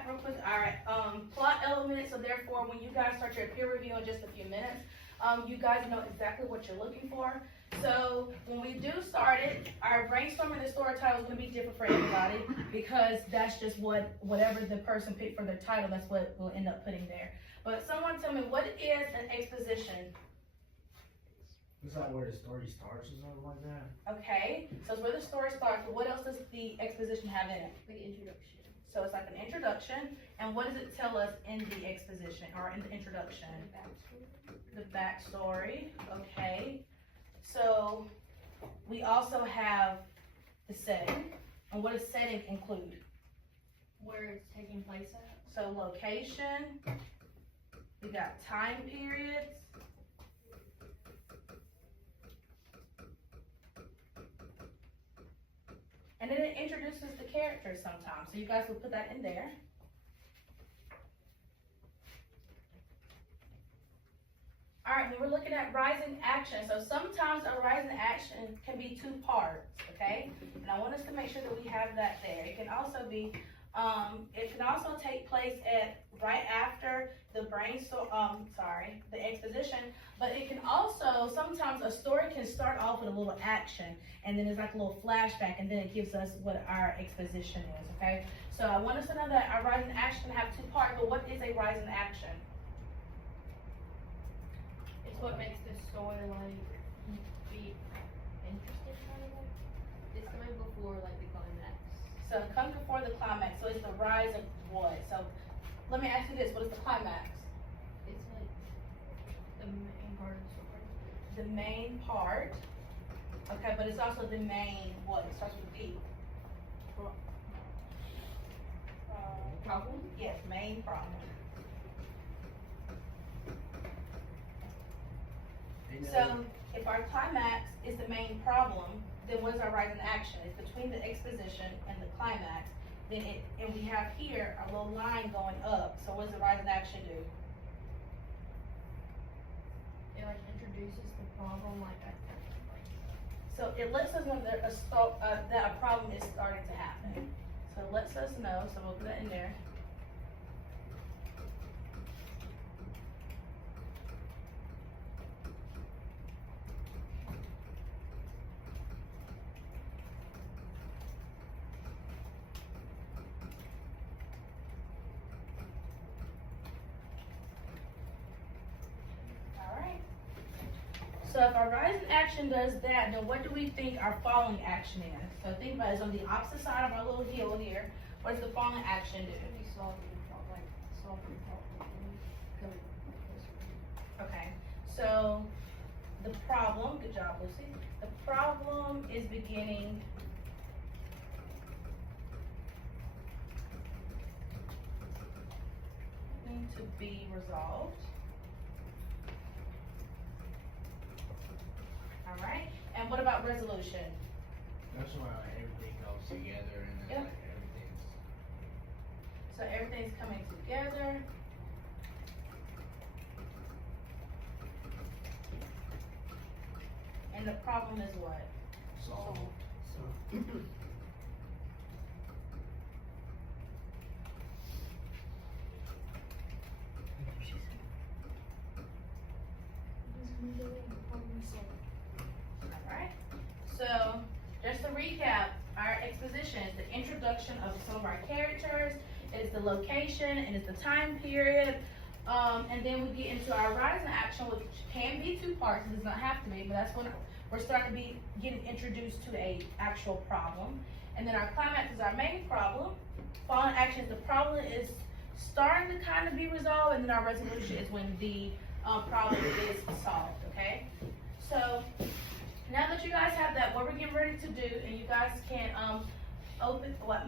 recap real quick. Alright, plot elements, so therefore when you guys start your peer review in just a few minutes, you guys know exactly what you're looking for. So when we do start it, our brainstorming the story title is going to be different for everybody because that's just whatever the person picked for their title, that's what we'll end up putting there. But someone tell me, what is an exposition? Is that where the story starts or something like that? Okay, so it's where the story starts, but what else does the exposition have in it? Like introduction. So it's like an introduction, and what does it tell us in the exposition, or in the introduction? The backstory, okay. So we also have the setting, and what does setting include? Where it's taking place at. So location, we got time periods, and then it introduces the characters sometimes, so you guys will put that in there. Alright, then we're looking at rising action. So sometimes a rising action can be two parts, okay? And I want us to make sure that we have that there. It can also be, it can also take place at right after the the exposition, but it can also, sometimes a story can start off with a little action, and then it's like a little flashback, and then it gives us what our exposition is, okay? So I want us to know that our rising action can have two parts, but what is a rising action? It's what makes the story like be interesting, kind of like. It's coming before like the climax. So it comes before the climax, so it's the rise of what? So let me ask you this, what is the climax? It's like the main part of the story. The main part, okay, but it's also the main what? It starts with D. Problem? Yes, main problem. So if our climax is the main problem, then what is our rising action? It's between the exposition and the climax. Then and we have here a little line going up. So what does the rising action do? It like introduces the problem like at that like. So it lets us know that a problem is starting to happen. So it lets us know, so we'll put that in there. So if our rising action does that, then what do we think our falling action is? So think about it, it's on the opposite side of our little hill here. What does the falling action do? We solve the problem, like solve the problem. Coming closer. Okay, so the problem, good job Lucy, the problem is beginning to be resolved. Alright, and what about resolution? That's why like, everything goes together and then Yep. like everything's. So everything's coming together. And the problem is what? Solved. Alright, so just to recap, our exposition is the introduction of some of our characters, it's the location, and it's the time period, and then we get into our rising action, which can be two parts, it does not have to be, but that's when we're starting to be getting introduced to a actual problem. And then our climax is our main problem. Falling action is the problem is starting to kind of be resolved, and then our resolution is when the problem is solved, okay? So now that you guys have that, what we're getting ready to do, and you guys can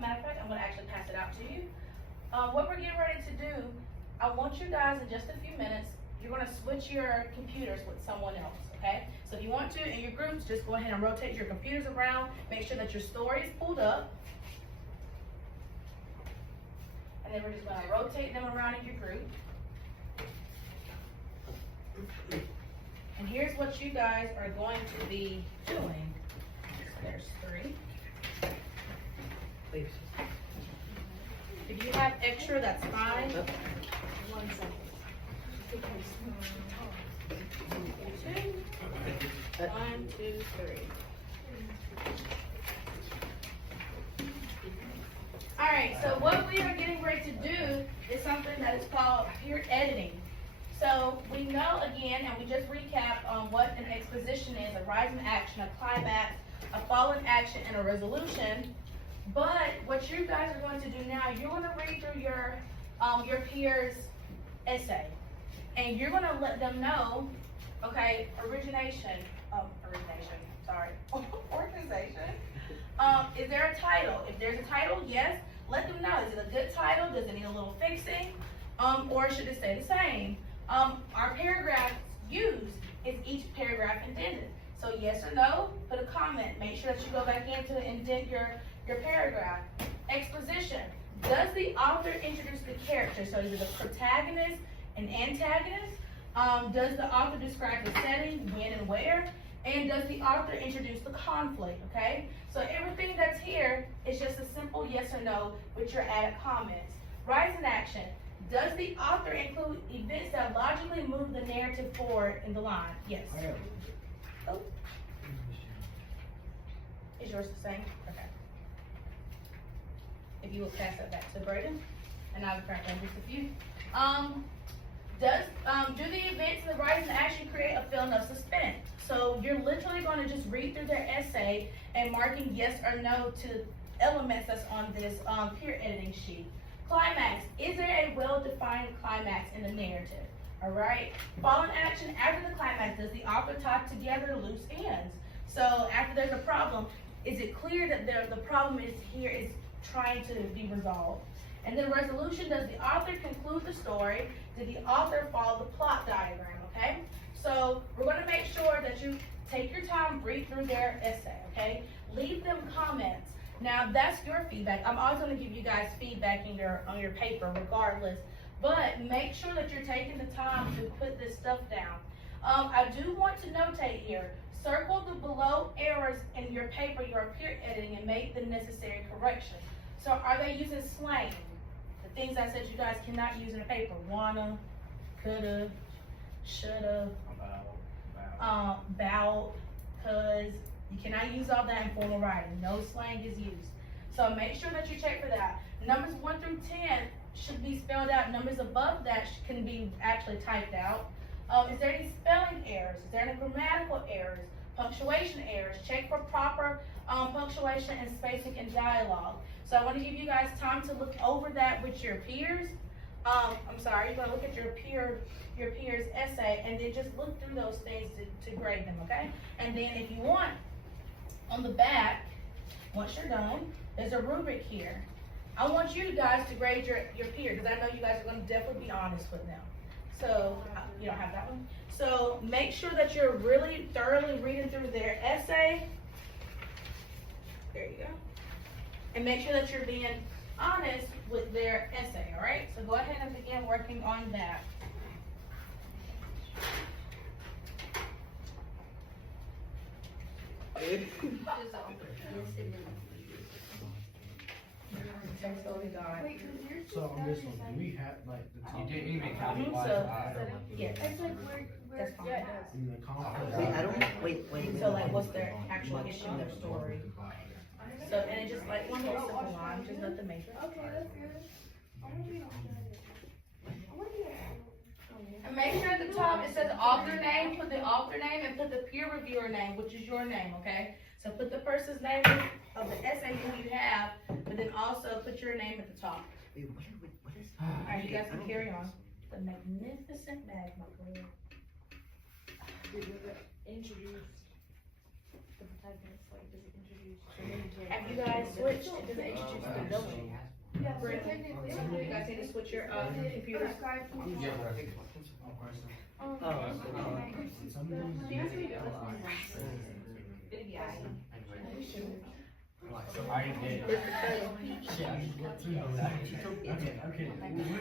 matter of fact, I'm gonna actually pass it out to you. What we're getting ready to do, I want you guys in just a few minutes, you're gonna switch your computers with someone else, okay? So if you want to, in your groups, just go ahead and rotate your computers around, make sure that your story is pulled up. And then we're just gonna rotate them around in your group. And here's what you guys are going to be doing. There's three. Please. If you have have extra, that's fine. One second. Two. 1, 2, 3. Alright, so what we are getting ready to do is something that is called peer editing. So we know again, and we just recapped on what an exposition is: a rise in action, a climax, a fall in action, and a resolution. But what you guys are going to do now, you're going to read through your peer's essay, and you're going to let them know, okay, organization. Is there a title? If there's a title, yes, let them know. Is it a good title? Does it need a little fixing? Or should it stay the same? Our paragraphs used, is each paragraph indented? So yes or no, put a comment. Make sure that you go back in to indent your paragraph. Exposition. Does the author introduce the character? So is it a protagonist, an antagonist? Does the author describe the setting, when and where? And does the author introduce the conflict, okay? So everything that's here is just a simple yes or no with your added comments. Rise in action. Does the author include events that logically move the narrative forward in the line? Yes. Oh. Is yours the same? Okay. If you will pass that back to Braden, and I'll correct that just a few. Do the events in the rise in action create a feeling of suspense? So you're literally going to just read through their essay and marking yes or no to elements that's on this peer editing sheet. Climax. Is there a well-defined climax in the narrative? All right. Fall in action. After the climax, does the author tie together loose ends? So after there's a problem, is it clear that the problem is trying to be resolved? And then resolution. Does the author conclude the story? Did the author follow the plot diagram? Okay. So we're going to make sure that you take your time, read through their essay. Okay. Leave them comments. Now that's your feedback. I'm always going to give you guys feedback on your paper regardless, but make sure that you're taking the time to put this stuff down. I do want to notate here, circle the below errors in your paper, your peer editing, and make the necessary corrections. So are they using slang? The things I said you guys cannot use in a paper: wanna, coulda, shoulda, about, cause. You cannot use all that in formal writing. No slang is used. So make sure that you check for that. Numbers 1 through 10 should be spelled out. Numbers above that can be actually typed out. Is there any spelling errors? Is there any grammatical errors? Punctuation errors? Check for proper punctuation and spacing and dialogue. So I want to give you guys time to look over that with your peers. You're going to look at your peer's essay and then just look through those things to grade them, okay? And then if you want, on the back, once you're done, there's a rubric here. I want you guys to grade your peer, because I know you guys are going to definitely be honest with them. So, you don't have that one? So make sure that you're really thoroughly reading through their essay. There you go. And make sure that you're being honest with their essay, all right? So go ahead and begin working on that. So on this one, do we have like the top? You didn't even tell me why. Yes. That's like where, That's fine. yeah, In the conflict? Wait, I don't, wait. So like, what's their actual issue, their story? So, and it's just like one little simple line, just nothing major. Okay, that's good. And make sure at the top it says author name, put the author name and put the peer reviewer name, which is your name, okay? So put the person's name of the essay who you have, but then also put your name at the top. Wait, what is? Alright, you guys can carry on. The magnificent bag, my friend. Introduce the protagonist, like, does it introduce? Have you guys switched? It doesn't introduce the building. Yeah, so Brittany, technically, you guys need to switch your computers. Yeah, but I think. Some of these. I did. Okay.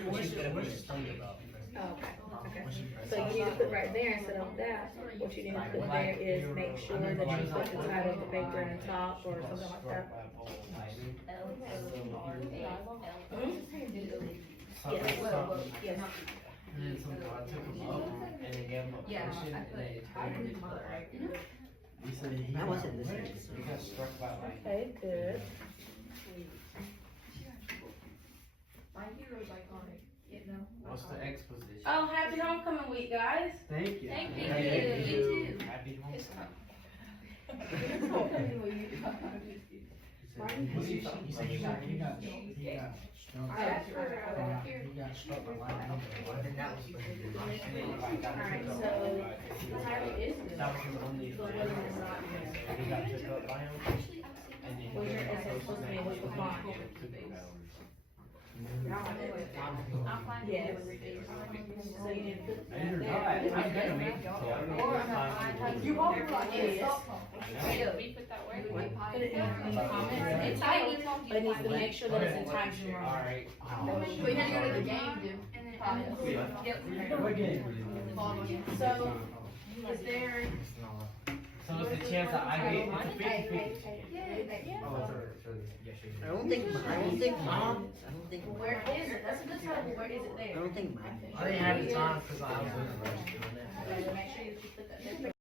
What's the story about? Oh, okay. So you need to put right there instead of that. What you need to put there is make sure that you put the title of the paper on top or something like that. something, Yes. something. Yes. And then some guy took him up and then gave him a Yeah, position I and put, then it I turned put into mother, like, right? he said he I got wasn't listening. lynched. He got struck by lightning. Okay, good. My hero's iconic, you know? What's the exposition? Oh, happy homecoming week, guys. Thank you. Thank you. Thank You too. Happy It's homecoming. homecoming week. He said he got struck. I asked her, He got struck by lightning. I think that was supposed to be my And then he got Alright, took so up. Tyler is good. That was his only. So what is it not here? He got took up by him. And then Well, he your got essay supposed to be a week before. I'm fine. Yes. So you didn't put I didn't that know. there. I'm gonna make it. So I don't know Or if I'm you won't like Yes. We put that where? Put it in the comments. It's tiny. But it needs to make sure that it's in Times New Roman. Alright. We had to go to the game, dude. Yep. What game was it? So, is there? So it's a chance that I get, it's a 50-50 chance. I don't think mom. Where is it? That's a good time, but where is it I there? don't think mom. I didn't have the time because I was in the rush doing that. Okay, Make sure you put that there.